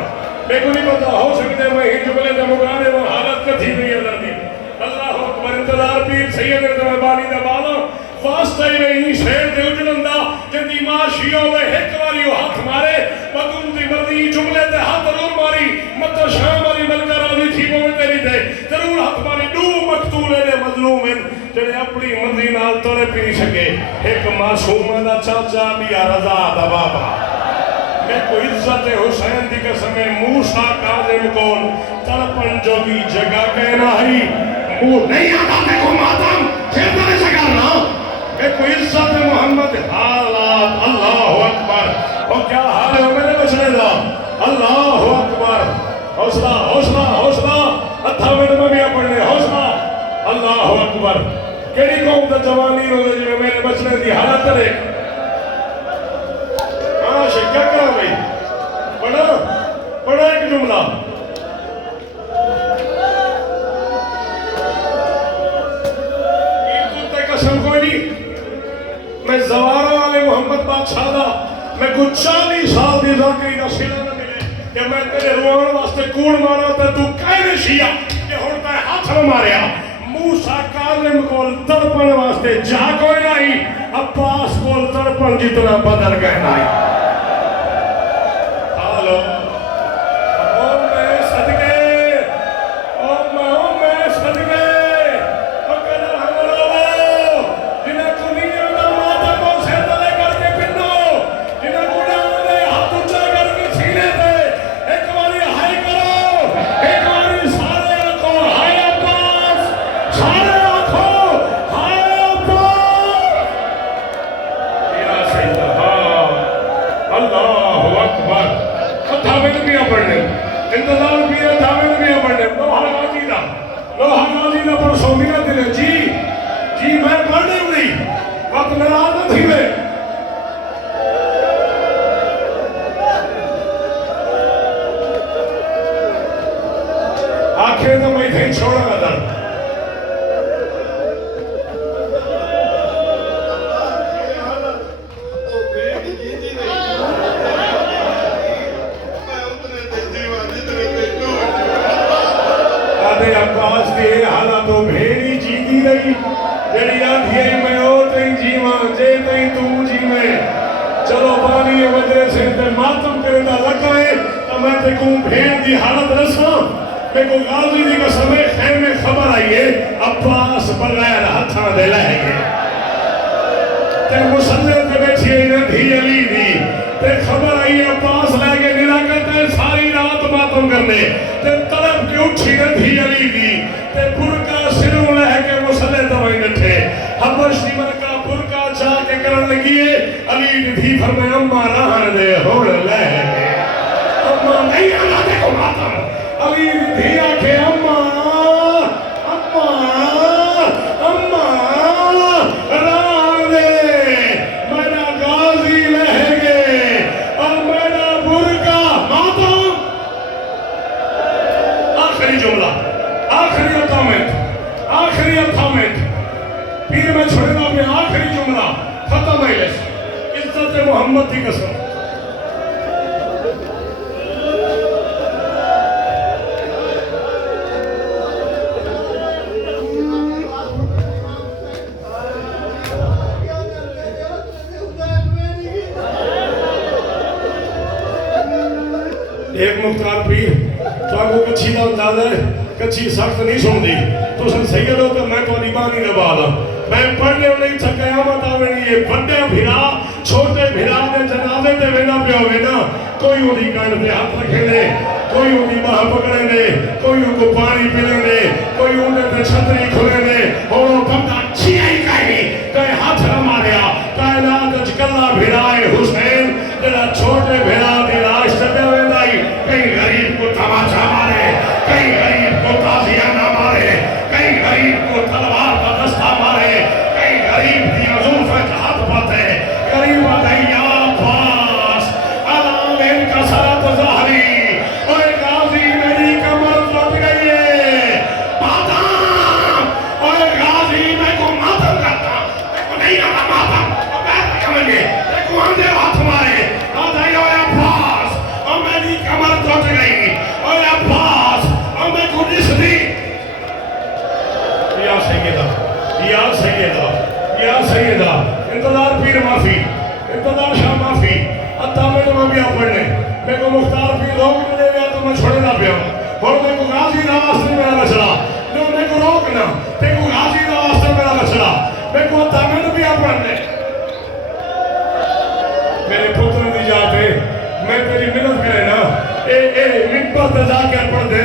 میں کو نہیں پتا ہو سکتے میں ہی جملے تو مقانے وہ حالت کتھی نہیں اللہ دی اللہ اکبر انتظار پیر سید اکرم بانی دا بالا واسطہ ہی نہیں شہر دے اجڑندہ جن دی ماں شیعہ ہوئے ایک باری وہ ہاتھ مارے مدن دی مرضی جملے تے ہاتھ ضرور ماری مطلب شام والی ملکہ راضی تھی وہ تیری دے ضرور ہاتھ ماری دو مقتول نے مظلوم ہیں جنہیں اپنی مرضی نال توڑے پی سکے ایک معصومہ دا چاچا بھی رضا دا بابا میں کو عزت حسین دی قسم موسیٰ کاظم کون تڑپن جو بھی جگہ کہنا ہی وہ نہیں آتا میں کو ماتم پھر تو نہیں سکا رہا میں کو عزت محمد حالات اللہ اکبر اور کیا حال ہے میرے بچنے دا اللہ اکبر حوصلہ حوصلہ حوصلہ اتھا منٹ میں بھی پڑھنے حوصلہ اللہ اکبر کیڑی قوم دا جوانی ہوگا جو میرے بچنے دی حالت کرے کیا کرا بھئی پڑھا ایک جملہ قسم کوئی نہیں میں زوارہ والے محمد بادشاہ دا میں کچھ 40 سال دی ذاکری دا شیلہ نہ ملے کہ میں تیرے روان واسطے کوڑ مارا تے تو کہنے شیا کہ ہن تے ہاتھ نہ ماریا موسیٰ کاظم کو تڑپن واسطے جا کوئی نہیں عباس کو تڑپن جتنا بدل گئے نہیں حالو او میں صدقے انتظار بھی ہے دھامن بھی ہے پڑھنے لوہا غازی دا پر سومینہ دلے جی میں پڑھنے ہوں نہیں وقت نراز نہ تھی میں آنکھیں تو میں تھے چھوڑا گا در عباس دے حالاتوں بھیڑی جیتی رہی جڑی آدھی میں او تئی جیوان جے تئی تو جی میں چلو بانی وجہ سے تے ماتم کرے دا لگائے تو میں تے کو بھیڑ دی حالت رساں میں کو غازی دی قسم خیر میں خبر آئیے عباس بغیر ہتھاں دے لے گئے تے مسلح تے بیٹھی ہے دھی علی دی تے خبر آئیے عباس لے کے نرا کرتا ہے ساری رات ماتم کرنے تے طلب کے اٹھی دھی علی دی تے برکا سروں لے کے مسلح دوائی نٹھے حبش دی مرکا برکا چاہ کے کرن لگیے علی دھی فرمائے اممہ رہن دے ہوڑ لے گئے اممہ نہیں آنا دے کو ماتم علی دھی آکھے اممہ رہن دے میرا غازی لے گئے اور میرا برکا ماتم آخری جملہ آخری اتھامنٹ پیر میں چھوڑے گا اپنے آخری جملہ ختم ہے عزت محمد کی قسم ایک مختار پیر تو آپ کو کچھی دا اندازہ ہے کچھی سخت نہیں سن دی تو سن سید ہو تو میں تو علیبانی نبا دا میں پڑھنے ہوں نہیں تھا قیامت آوینی یہ بڑے بھیرا چھوٹے بھیرا دے جنازے دے وینا پہ ہوئے نا کوئی ہوں دی کانڈ پہ ہاتھ رکھے دے کوئی ہوں دی باہ پکڑے دے کوئی ہوں کو پانی پلے دے کوئی ہوں دے چھتری کھلے دے اور وہ بندہ اچھی آئی کہیں کہیں ہاتھ نہ ماریا کائنات اجکلہ بھیرائے حسین جنہ چھوٹے بھیرا دی لاش چکے ہوئے دائی کہیں غریب کو تماشا مارے کہیں غریب کو تازیانہ مارے کہیں غریب کو تلوار کا دستہ مارے کہیں غریب دی عزوف ہاتھ پاتے غریب آدھائی یا عباس علام ان کا سرات ظاہری اور غازی میری کمر لٹ گئی ہے ماتم اور غازی میں کو ماتم کرتا میں کو نہیں آتا ماتم اور میں کمنگے میں کو آندے ہاتھ مارے آدھائی اور عباس اور میری کمر لٹ گئی اور عباس اور میں کو نس دی یا سیدہ یا سیدہ یا سیدہ انتظار پیر معافی انتظار شاہ معافی اتامنٹ میں بھی آپ پڑھنے میں کو مختار پیر روک ملے گیا تو میں چھوڑے نہ پیا اور میں کو غازی دا واسطے میرا بچڑا جو میں کو روکنا تے کو غازی دا واسطے میرا بچڑا میں کو اتامنٹ بھی آپ پڑھنے میرے پتر دی جاتے میں تیری منت کرے نا اے ممبر تے جا کے پڑھ دے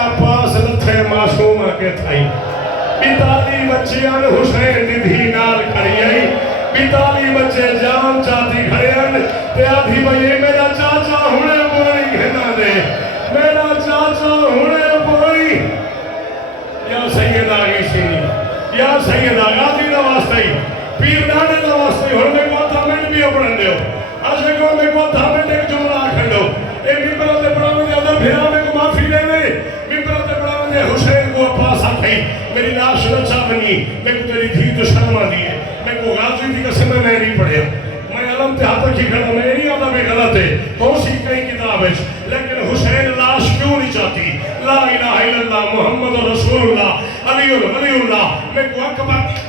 عباس لتھے معصوم کے تھائی بیتالی بچیاں حسین دی دھی نال کھڑی آئی بیتالی بچے جان چاہتی کھڑے ہیں تے آدھی بھئی میرا چاچا ہونے بوئی گھنا دے میرا چاچا ہونے بوئی یا سیدہ عیسی یا سیدہ غازی دا واسطے پیر دانے دا واسطے اور میں کو تھامنٹ بھی اپنے دیو آج میں کو تھامنٹ ایک جملہ آکھن دو ایک ممبر تے پڑھا میں ادھر بھیرا میں کو معافی دے دے ممبر تے پڑھا میں حسین کو عباس آکھئی میری لاش نچا بنی میں کو تیری دھی تو شرم آدھی ہے میں کو غازی دی قسم میں نہیں پڑھیا میں علم تے ہاتھ کی کھڑا میں نہیں آدھا میں غلط ہے تو اسی کئی کتاب ہے لیکن حسین لاش کیوں نہیں چاہتی لا الہ الا اللہ محمد رسول اللہ علی اللہ میں کو اکبر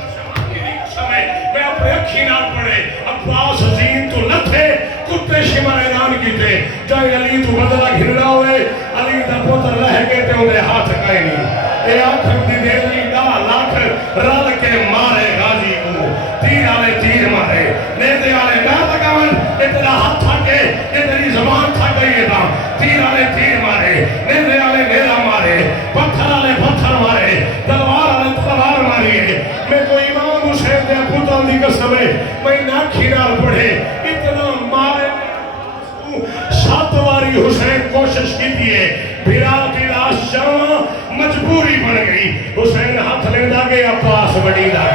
میں اپنے اکھی نہ پڑے عباس عظیم تو نہ تھے کتے شمار اعلان کی تھے جائے علی تو بدلہ گھرنا ہوئے علی دا پوتر رہ گئے تھے انہیں ہاتھ کائے نہیں اے آخر دی دیلی دا لاکھ رل کے مارے غازی کو تیر آلے تیر مارے نیدے آلے نہ لگاون اے تیرا ہاتھ تھا کے اے تیری زبان تھا گئی ہے تھا تیر آلے تیر مارے نیدے آلے نیدہ مارے پتھر آلے پتھر مارے تلوار آلے تلوار ماری ہے میں کوئی امام حسین دے پوتان دی قسم ہے میں نہ کھینار پڑھے اتنا مارے سات واری حسین کوشش کی دیئے بھیرا کی لاش جانا مجبوری بن گئی حسین ہاتھ لیندہ گیا عباس بڑی دا